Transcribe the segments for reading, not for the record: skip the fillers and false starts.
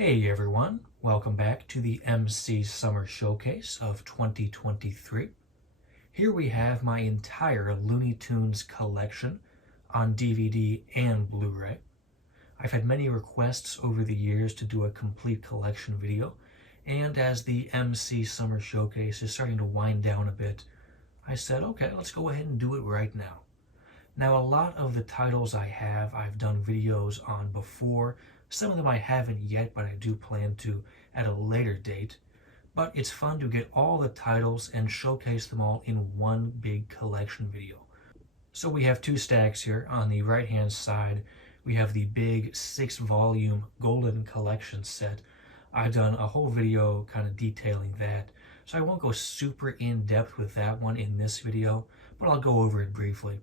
Hey everyone, welcome back to the MC Summer Showcase of 2023. Here we have my entire Looney Tunes collection on DVD and Blu-ray. I've had many requests over the years to do a complete collection video, and as the MC Summer Showcase is starting to wind down a bit, I said, okay, let's go ahead and do it right now. Now, a lot of the titles I've done videos on before. Some of them I haven't yet, but I do plan to at a later date. But it's fun to get all the titles and showcase them all in one big collection video. So we have two stacks here. On the right-hand side, we have the big 6-volume Golden Collection set. I've done a whole video kind of detailing that, so I won't go super in-depth with that one in this video, but I'll go over it briefly.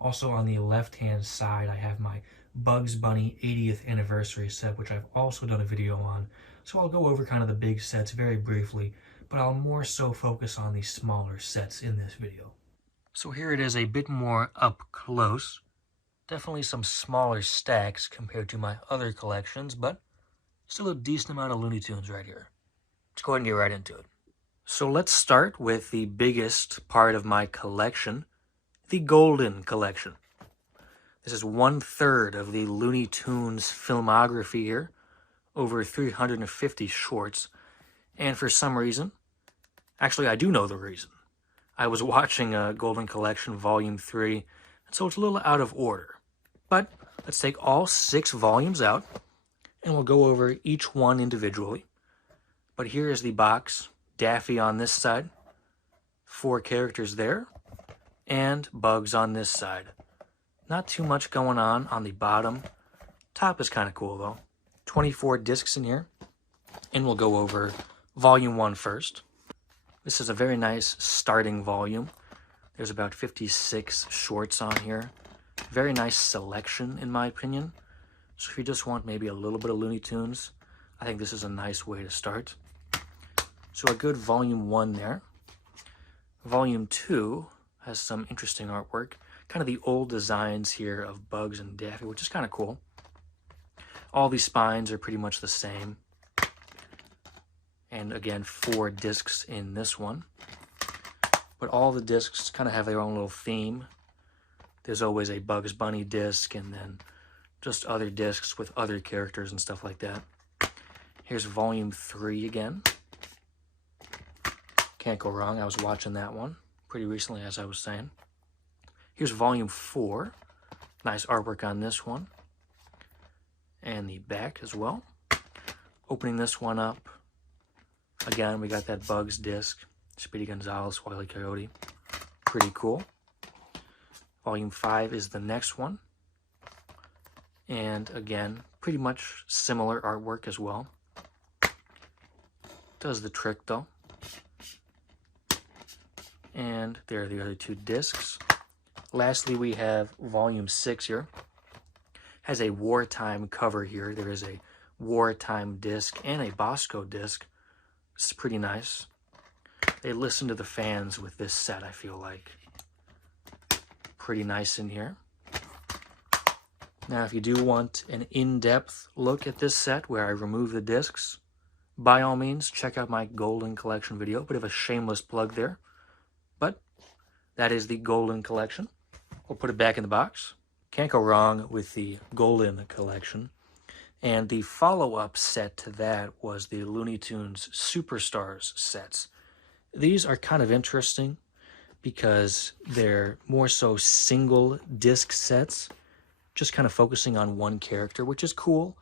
Also on the left-hand side, I have my Bugs Bunny 80th anniversary set, which I've also done a video on. So I'll go over kind of the big sets very briefly, but I'll more so focus on the smaller sets in this video. So here it is a bit more up close. Definitely some smaller stacks compared to my other collections, but still a decent amount of Looney Tunes right here. Let's go ahead and get right into it. So let's start with the biggest part of my collection, the Golden Collection. This is 1/3 of the Looney Tunes filmography here, over 350 shorts. And for some reason, actually I do know the reason. I was watching Golden Collection Volume 3, and so it's a little out of order. But let's take all 6 volumes out, and we'll go over each one individually. But here is the box, Daffy on this side, 4 characters there, and Bugs on this side. Not too much going on the bottom. Top is kind of cool though. 24 discs in here. And we'll go over Volume 1 first. This is a very nice starting volume. There's about 56 shorts on here. Very nice selection in my opinion. So if you just want maybe a little bit of Looney Tunes, I think this is a nice way to start. So a good Volume 1 there. Volume 2 has some interesting artwork. Kind of the old designs here of Bugs and Daffy, which is kind of cool. All these spines are pretty much the same. And again, 4 discs in this one. But all the discs kind of have their own little theme. There's always a Bugs Bunny disc and then just other discs with other characters and stuff like that. Here's Volume 3 again. Can't go wrong. I was watching that one pretty recently, as I was saying. Here's Volume 4. Nice artwork on this one. And the back as well. Opening this one up. Again, we got that Bugs disc. Speedy Gonzales, Wile E. Coyote. Pretty cool. Volume 5 is the next one. And again, pretty much similar artwork as well. Does the trick though. And there are the other 2 discs. Lastly, we have Volume 6 here. Has a wartime cover here. There is a wartime disc and a Bosco disc. It's pretty nice. They listen to the fans with this set, I feel like. Pretty nice in here. Now, if you do want an in-depth look at this set where I remove the discs, by all means, check out my Golden Collection video. Bit of a shameless plug there. But that is the Golden Collection. We'll put it back in the box. Can't go wrong with the Golden Collection. And the follow-up set to that was the Looney Tunes Superstars sets. These are kind of interesting because they're more so single disc sets, just kind of focusing on one character, which is cool.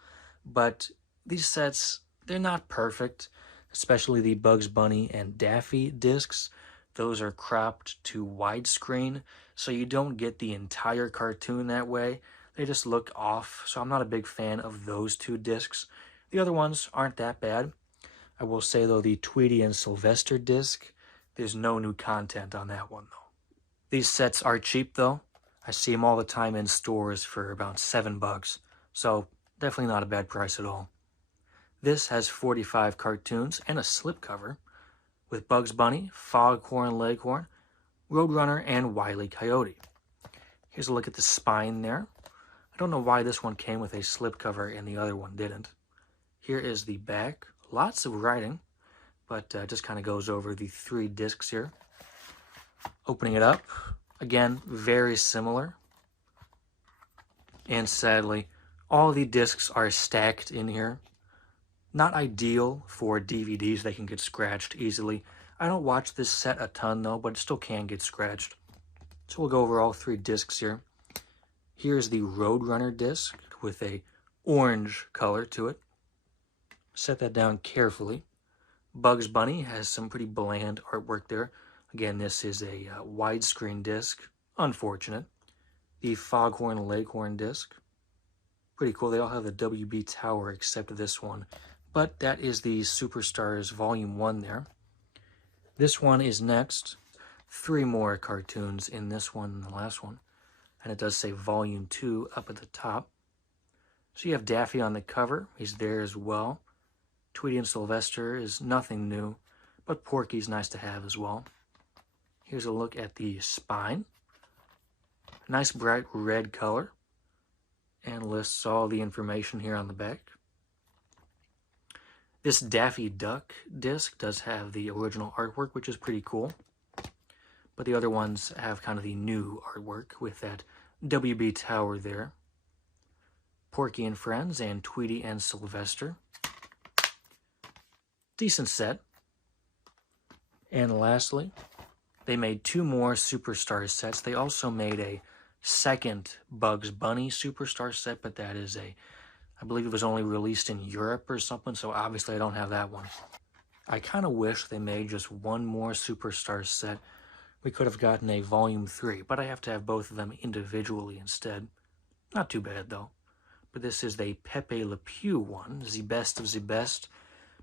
But these sets, they're not perfect, especially the Bugs Bunny and Daffy discs. Those are cropped to widescreen, so you don't get the entire cartoon that way. They just look off, so I'm not a big fan of those 2 discs. The other ones aren't that bad. I will say, though, the Tweety and Sylvester disc, there's no new content on that one, though. These sets are cheap, though. I see them all the time in stores for about $7, so definitely not a bad price at all. This has 45 cartoons and a slipcover, with Bugs Bunny, Foghorn Leghorn, Roadrunner, and Wile E. Coyote. Here's a look at the spine there. I don't know why this one came with a slipcover and the other one didn't. Here is the back. Lots of writing, but just kind of goes over the 3 discs here. Opening it up, again, very similar. And sadly, all the discs are stacked in here. Not ideal for DVDs, they can get scratched easily. I don't watch this set a ton though, but it still can get scratched. So we'll go over all 3 discs here. Here's the Roadrunner disc with a orange color to it. Set that down carefully. Bugs Bunny has some pretty bland artwork there. Again, this is a widescreen disc. Unfortunate. The Foghorn Leghorn disc. Pretty cool. They all have the WB Tower except this one. But that is the Superstars Volume 1 there. This one is next. 3 more cartoons in this one and the last one. And it does say Volume 2 up at the top. So you have Daffy on the cover. He's there as well. Tweety and Sylvester is nothing new, but Porky's nice to have as well. Here's a look at the spine. Nice bright red color. And lists all the information here on the back. This Daffy Duck disc does have the original artwork, which is pretty cool. But the other ones have kind of the new artwork with that WB Tower there. Porky and Friends and Tweety and Sylvester. Decent set. And lastly, they made 2 more Superstar sets. They also made a second Bugs Bunny Superstar set, but that is I believe it was only released in Europe or something, so obviously I don't have that one. I kind of wish they made just 1 more Superstar set. We could have gotten a Volume 3, but I have to have both of them individually instead. Not too bad, though. But this is the Pepe Le Pew one, the best of the best.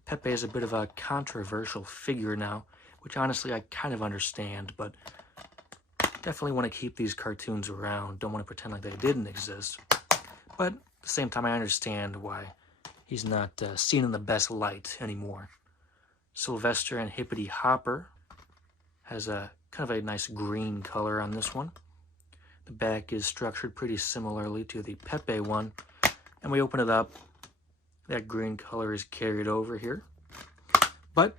Pepe is a bit of a controversial figure now, which honestly I kind of understand, but definitely want to keep these cartoons around. Don't want to pretend like they didn't exist. But at the same time, I understand why he's not seen in the best light anymore. Sylvester and Hippity Hopper has a kind of a nice green color on this one. The back is structured pretty similarly to the Pepe one. And we open it up. That green color is carried over here. But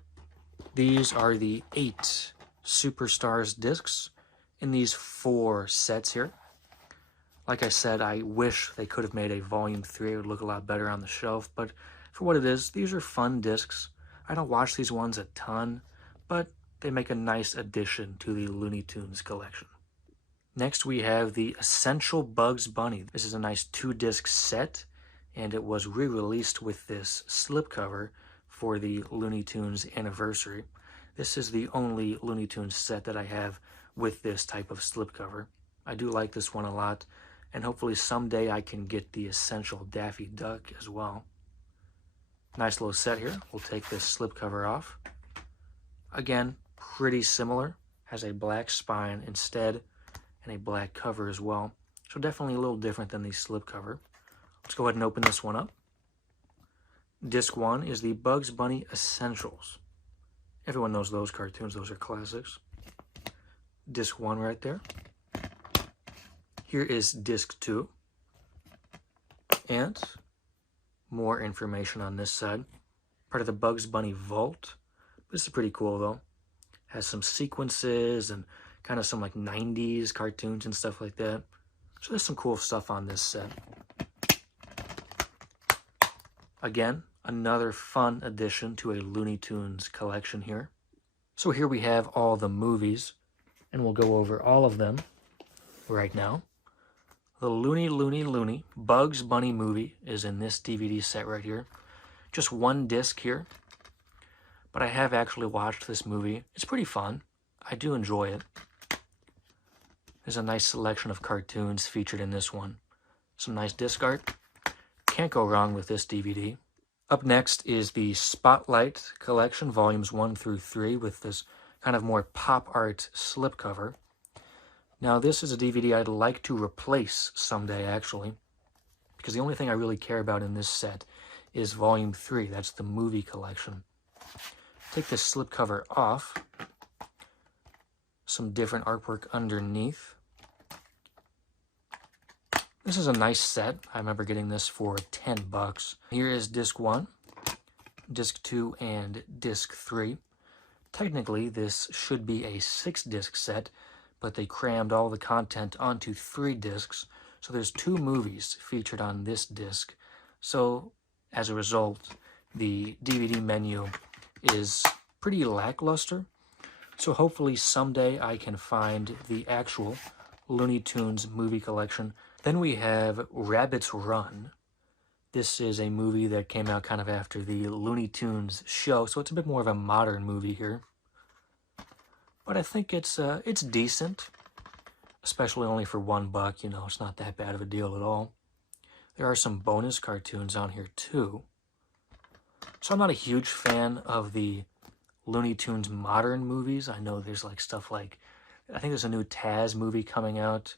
these are the 8 Superstars discs in these 4 sets here. Like I said, I wish they could have made a Volume 3. It would look a lot better on the shelf. But for what it is, these are fun discs. I don't watch these ones a ton, but they make a nice addition to the Looney Tunes collection. Next, we have the Essential Bugs Bunny. This is a nice 2-disc set, and it was re-released with this slipcover for the Looney Tunes anniversary. This is the only Looney Tunes set that I have with this type of slipcover. I do like this one a lot, and hopefully someday I can get the Essential Daffy Duck as well. Nice little set here. We'll take this slipcover off. Again, pretty similar. Has a black spine instead, and a black cover as well. So definitely a little different than the slipcover. Let's go ahead and open this one up. Disc 1 is the Bugs Bunny Essentials. Everyone knows those cartoons. Those are classics. Disc 1 right there. Here is Disc 2. And more information on this side. Part of the Bugs Bunny Vault. This is pretty cool though. Has some sequences and kind of some like 90s cartoons and stuff like that. So there's some cool stuff on this set. Again, another fun addition to a Looney Tunes collection here. So here we have all the movies, and we'll go over all of them right now. The Looney Bugs Bunny movie is in this DVD set right here. Just 1 disc here. But I have actually watched this movie. It's pretty fun. I do enjoy it. There's a nice selection of cartoons featured in this one. Some nice disc art. Can't go wrong with this DVD. Up next is the Spotlight Collection, Volumes 1 through 3, with this kind of more pop art slipcover. Now, this is a DVD I'd like to replace someday, actually, because the only thing I really care about in this set is Volume 3. That's the movie collection. Take this slipcover off. Some different artwork underneath. This is a nice set. I remember getting this for $10. Here is disc 1. Disc 2 and Disc 3. Technically, this should be a 6-disc set, but they crammed all the content onto 3 discs, so there's 2 movies featured on this disc. So, as a result, the DVD menu is pretty lackluster. So hopefully someday I can find the actual Looney Tunes movie collection. Then we have Rabbit's Run. This is a movie that came out kind of after the Looney Tunes show, so it's a bit more of a modern movie here. But I think it's decent, especially only for $1. You know, it's not that bad of a deal at all. There are some bonus cartoons on here too. So I'm not a huge fan of the Looney Tunes modern movies. I know there's like stuff like, I think there's a new Taz movie coming out,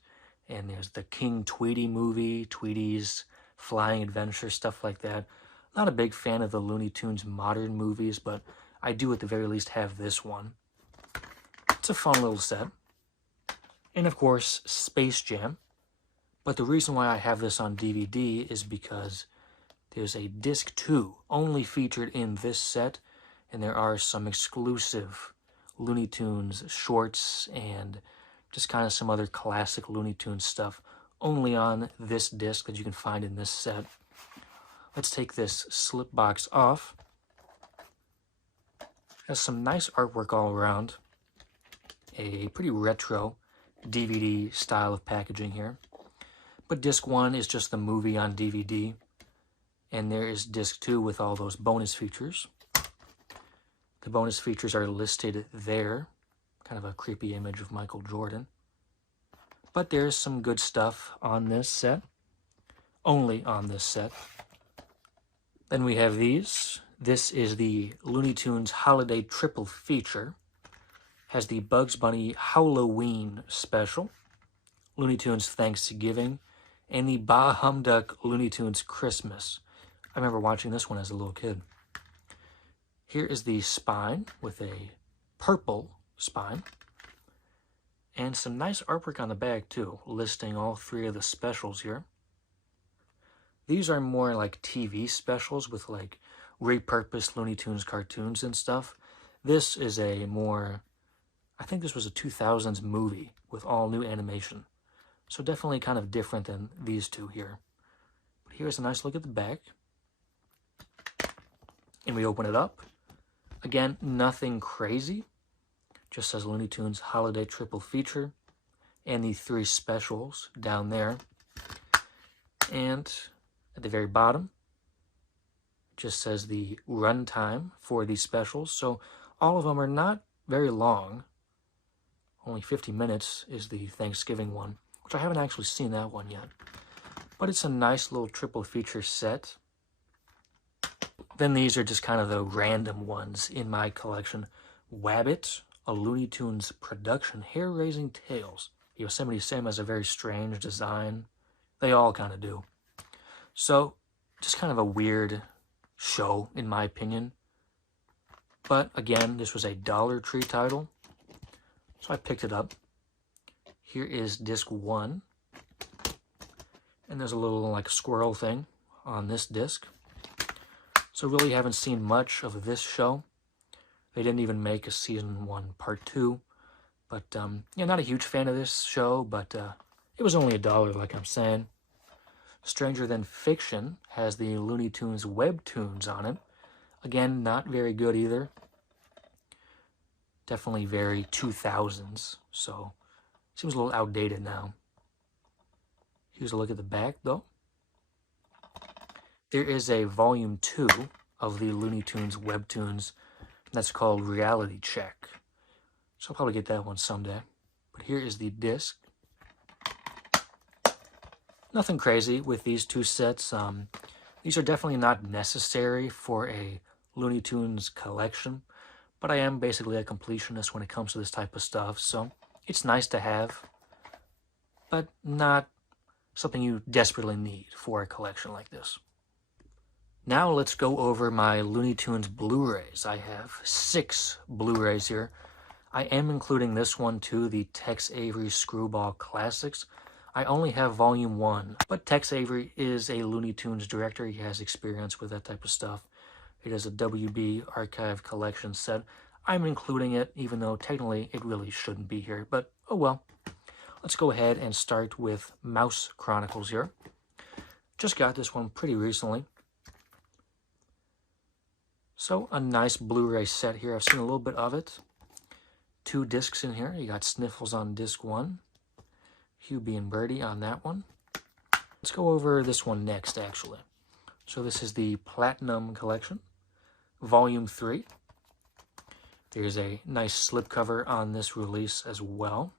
and there's the King Tweety movie, Tweety's Flying Adventure, stuff like that. Not a big fan of the Looney Tunes modern movies, but I do at the very least have this one. It's a fun little set. And of course, Space Jam. But the reason why I have this on DVD is because there's a Disc 2 only featured in this set, and there are some exclusive Looney Tunes shorts and just kind of some other classic Looney Tunes stuff only on this disc that you can find in this set. Let's take this slip box off. Has some nice artwork all around. A pretty retro DVD style of packaging here. But disc 1 is just the movie on DVD. And there is disc 2 with all those bonus features. The bonus features are listed there. Kind of a creepy image of Michael Jordan. But there's some good stuff on this set. Only on this set. Then we have these. This is the Looney Tunes Holiday Triple Feature. Has the Bugs Bunny Halloween Special, Looney Tunes Thanksgiving, and the Bah Humduck Looney Tunes Christmas. I remember watching this one as a little kid. Here is the spine with a purple spine. And some nice artwork on the back too, listing all 3 of the specials here. These are more like TV specials with like repurposed Looney Tunes cartoons and stuff. This is a more, I think this was a 2000s movie with all new animation. So definitely kind of different than these 2 here. But here's a nice look at the back. And we open it up. Again, nothing crazy. Just says Looney Tunes Holiday Triple Feature. And the 3 specials down there. And at the very bottom, it just says the runtime for these specials. So all of them are not very long. Only 50 minutes is the Thanksgiving one, which I haven't actually seen that one yet. But it's a nice little triple feature set. Then these are just kind of the random ones in my collection. Wabbit, a Looney Tunes production, hair-raising tales. Yosemite Sam has a very strange design. They all kind of do. So, just kind of a weird show, in my opinion. But, again, this was a Dollar Tree title. So I picked it up. Here is disc 1. And there's a little, like, squirrel thing on this disc. So really haven't seen much of this show. They didn't even make a season 1 part 2. But, yeah, not a huge fan of this show, but it was only $1, like I'm saying. Stranger Than Fiction has the Looney Tunes webtoons on it. Again, not very good either. Definitely very 2000s, so seems a little outdated now. Here's a look at the back, though. There is a volume 2 of the Looney Tunes webtoons. That's called Reality Check. So I'll probably get that one someday. But here is the disc. Nothing crazy with these 2 sets. These are definitely not necessary for a Looney Tunes collection, but I am basically a completionist when it comes to this type of stuff, so it's nice to have, but not something you desperately need for a collection like this. Now let's go over my Looney Tunes Blu-rays. I have 6 Blu-rays here. I am including this one too, the Tex Avery Screwball Classics. I only have volume 1, but Tex Avery is a Looney Tunes director. He has experience with that type of stuff. It is a WB Archive Collection set. I'm including it, even though technically it really shouldn't be here, but oh well. Let's go ahead and start with Mouse Chronicles here. Just got this one pretty recently. So a nice Blu-ray set here. I've seen a little bit of it. 2 discs in here. You got Sniffles on disc 1. Hubie and Birdie on that one. Let's go over this one next, actually. So this is the Platinum Collection, Volume 3. There's a nice slipcover on this release as well.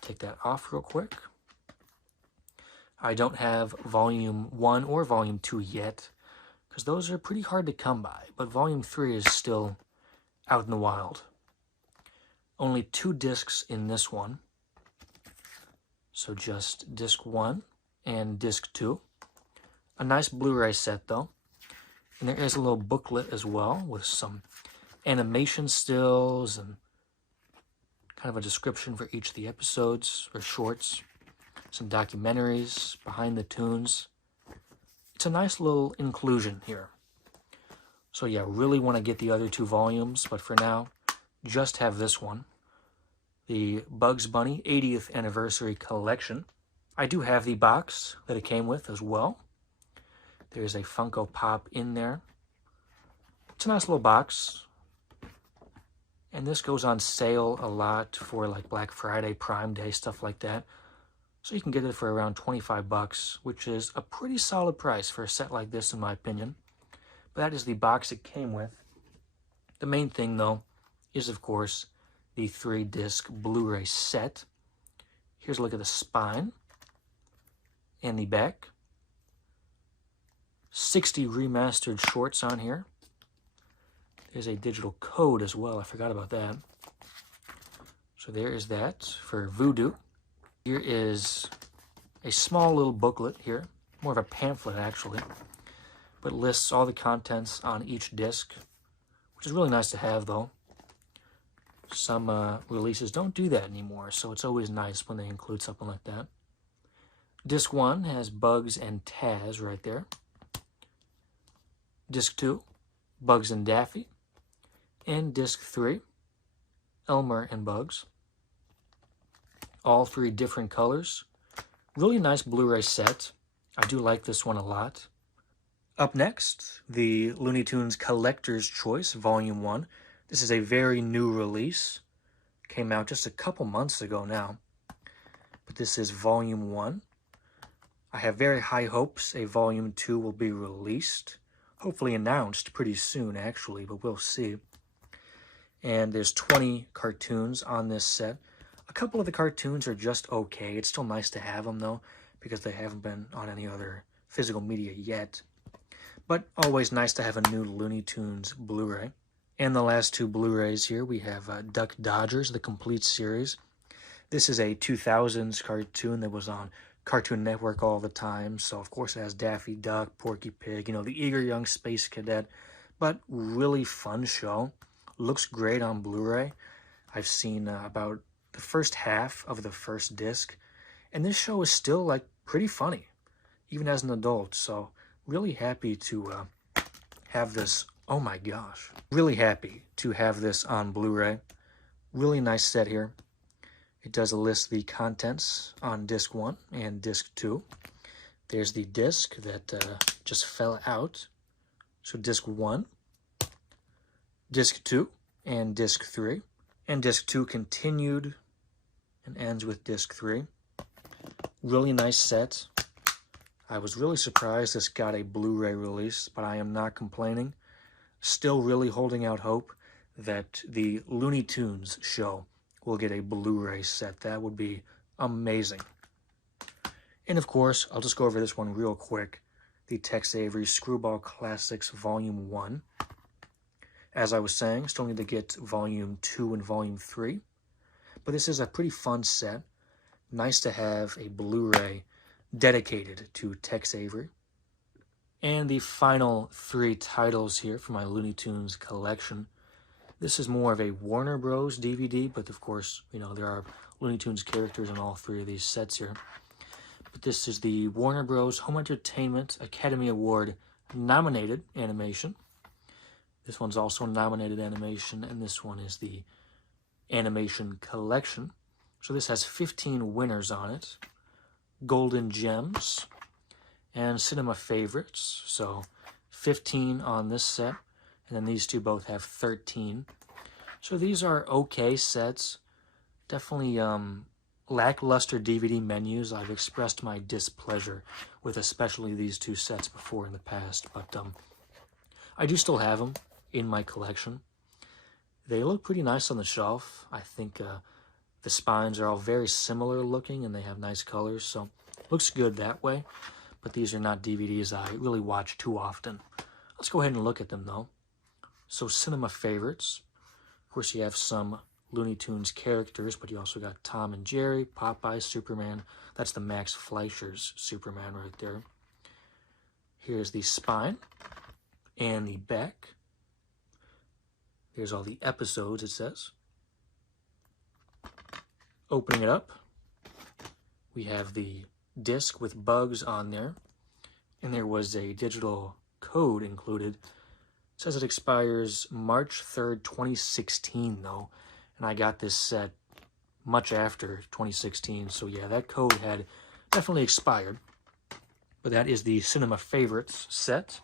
Take that off real quick. I don't have Volume 1 or Volume 2 yet, because those are pretty hard to come by, but Volume 3 is still out in the wild. Only 2 discs in this one. So just disc 1 and disc 2. A nice Blu-ray set though. And there is a little booklet as well with some animation stills and kind of a description for each of the episodes or shorts. Some documentaries behind the tunes. It's a nice little inclusion here. So yeah, really want to get the other 2 volumes, but for now, just have this one. The Bugs Bunny 80th Anniversary Collection. I do have the box that it came with as well. There's a Funko Pop in there. It's a nice little box. And this goes on sale a lot for like Black Friday, Prime Day, stuff like that. So you can get it for around 25 bucks, which is a pretty solid price for a set like this in my opinion. But that is the box it came with. The main thing though is of course the 3-disc Blu-ray set. Here's a look at the spine and the back. 60 remastered shorts on here. There's a digital code as well. I forgot about that. So there is that for Voodoo. Here is a small little booklet here. More of a pamphlet actually. But lists all the contents on each disc, which is really nice to have though. Some releases don't do that anymore, so it's always nice when they include something like that. Disc 1 has Bugs and Taz right there. Disc 2, Bugs and Daffy. And Disc 3, Elmer and Bugs. All 3 different colors. Really nice Blu-ray set. I do like this one a lot. Up next, the Looney Tunes Collector's Choice, Volume 1. This is a very new release. Came out just a couple months ago now. But this is Volume 1. I have very high hopes a Volume 2 will be released. Hopefully announced pretty soon, actually, but we'll see. And there's 20 cartoons on this set. A couple of the cartoons are just okay. It's still nice to have them, though, because they haven't been on any other physical media yet. But always nice to have a new Looney Tunes Blu-ray. And the last 2 Blu-rays here, we have Duck Dodgers, the complete series. This is a 2000s cartoon that was on Cartoon Network all the time. So, of course, it has Daffy Duck, Porky Pig, you know, the eager young space cadet. But really fun show. Looks great on Blu-ray. I've seen about the first half of the first disc. And this show is still, like, pretty funny, even as an adult. So, really happy to have this. Oh my gosh. Really happy to have this on Blu-ray. Really nice set here. It does list the contents on disc 1 and disc 2. There's the disc that just fell out. So disc 1, disc 2, and disc 3. And disc 2 continued and ends with disc 3. Really nice set. I was really surprised this got a Blu-ray release, but I am not complaining. Still really holding out hope that the Looney Tunes show will get a Blu-ray set. That would be amazing. And of course, I'll just go over this one real quick. The Tex Avery Screwball Classics Volume 1. As I was saying, still need to get Volume 2 and Volume 3. But this is a pretty fun set. Nice to have a Blu-ray dedicated to Tex Avery. And the final 3 titles here for my Looney Tunes collection. This is more of a Warner Bros. DVD, but of course, you know, there are Looney Tunes characters in all 3 of these sets here. But this is the Warner Bros. Home Entertainment Academy Award nominated animation. This one's also nominated animation, and this one is the animation collection. So this has 15 winners on it. Golden Gems and Cinema Favorites. So 15 on this set, and then these two both have 13. So these are okay sets. Definitely lackluster DVD menus. I've expressed my displeasure with especially these two sets before in the past, but I do still have them in my collection. They look pretty nice on the shelf. I think the spines are all very similar looking, and they have nice colors, so looks good that way. But these are not DVDs I really watch too often. Let's go ahead and look at them, though. So Cinema Favorites. Of course, you have some Looney Tunes characters, but you also got Tom and Jerry, Popeye, Superman. That's the Max Fleischer's Superman right there. Here's the spine and the back. Here's all the episodes, it says. Opening it up, we have the disc with bugs on there, and there was a digital code included. It says it expires March 3rd, 2016, though, and I got this set much after 2016, so yeah, that code had definitely expired. But that is the Cinema Favorites set.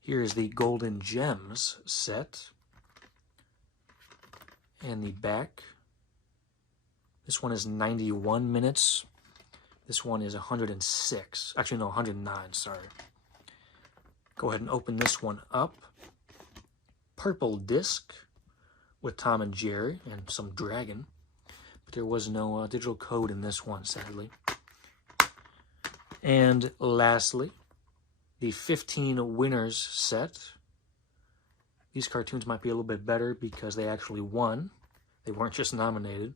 Here is the Golden Gems set. And the back. This one is 91 minutes. This one is 106. Actually, no, 109, sorry. Go ahead and open this one up. Purple disc with Tom and Jerry and some dragon. But there was no digital code in this one, sadly. And lastly, the 15 winners set. These cartoons might be a little bit better because they actually won. They weren't just nominated.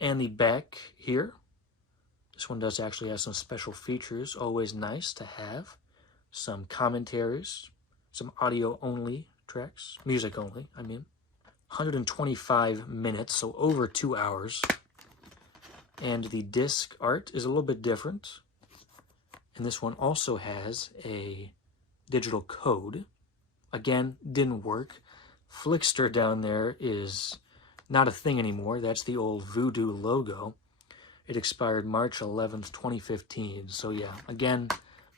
And the back here. This one does actually have some special features. Always nice to have. Some commentaries. Some audio-only tracks. Music only, I mean. 125 minutes, so over 2 hours. And the disc art is a little bit different. And this one also has a digital code. Again, didn't work. Flickster down there is not a thing anymore. That's the old Voodoo logo. It expired March 11th, 2015. So yeah, again,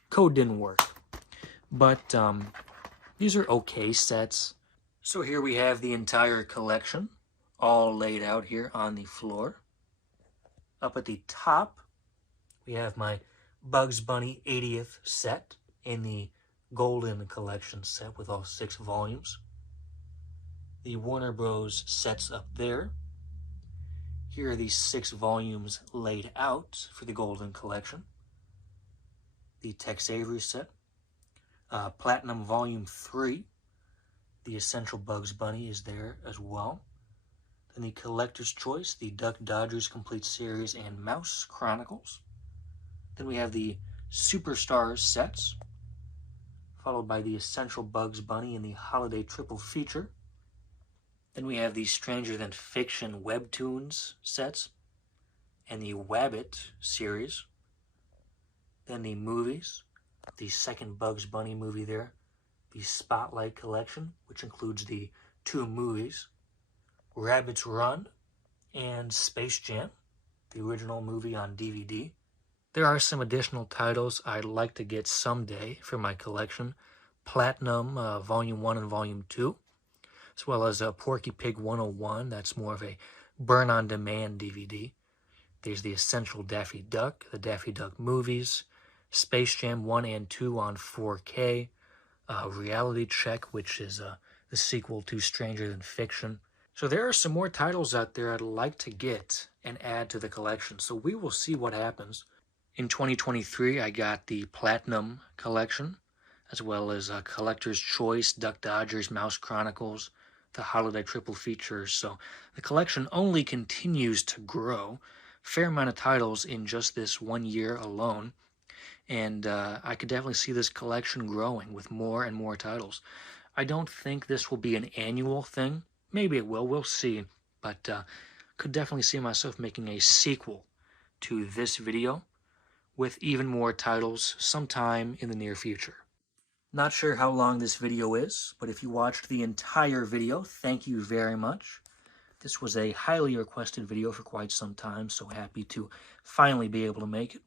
code didn't work. But these are okay sets. So here we have the entire collection all laid out here on the floor. Up at the top, we have my Bugs Bunny 80th set in the Golden Collection set with all 6 volumes. The Warner Bros. Sets up there. Here are the 6 volumes laid out for the Golden Collection. The Tex Avery set. Platinum Volume 3. The Essential Bugs Bunny is there as well. Then the Collector's Choice, the Duck Dodgers Complete Series, and Mouse Chronicles. Then we have the Superstars sets, followed by the Essential Bugs Bunny and the Holiday Triple Feature. Then we have the Stranger Than Fiction Webtoons sets and the Wabbit series. Then the movies, the second Bugs Bunny movie there, the Spotlight Collection, which includes the 2 movies, Rabbit's Run and Space Jam, the original movie on DVD. There are some additional titles I'd like to get someday for my collection. Platinum Volume 1 and Volume 2, as well as Porky Pig 101. That's more of a burn-on-demand DVD. There's the Essential Daffy Duck, the Daffy Duck movies, Space Jam 1 and 2 on 4K, Reality Check, which is the sequel to Stranger Than Fiction. So there are some more titles out there I'd like to get and add to the collection, so we will see what happens. In 2023, I got the Platinum Collection, as well as Collector's Choice, Duck Dodgers, Mouse Chronicles, the Holiday Triple Features. So the collection only continues to grow. Fair amount of titles in just this 1 year alone. And I could definitely see this collection growing with more and more titles. I don't think this will be an annual thing. Maybe it will. We'll see. But could definitely see myself making a sequel to this video with even more titles sometime in the near future. Not sure how long this video is, but if you watched the entire video, thank you very much. This was a highly requested video for quite some time, so happy to finally be able to make it.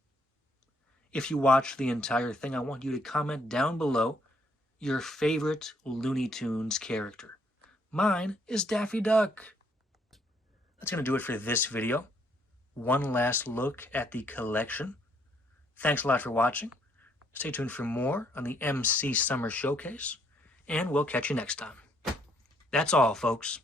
If you watched the entire thing, I want you to comment down below your favorite Looney Tunes character. Mine is Daffy Duck. That's going to do it for this video. One last look at the collection. Thanks a lot for watching. Stay tuned for more on the MC Summer Showcase, and we'll catch you next time. That's all, folks.